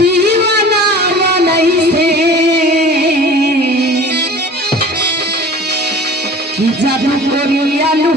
दीवाना बनैसे कि जादू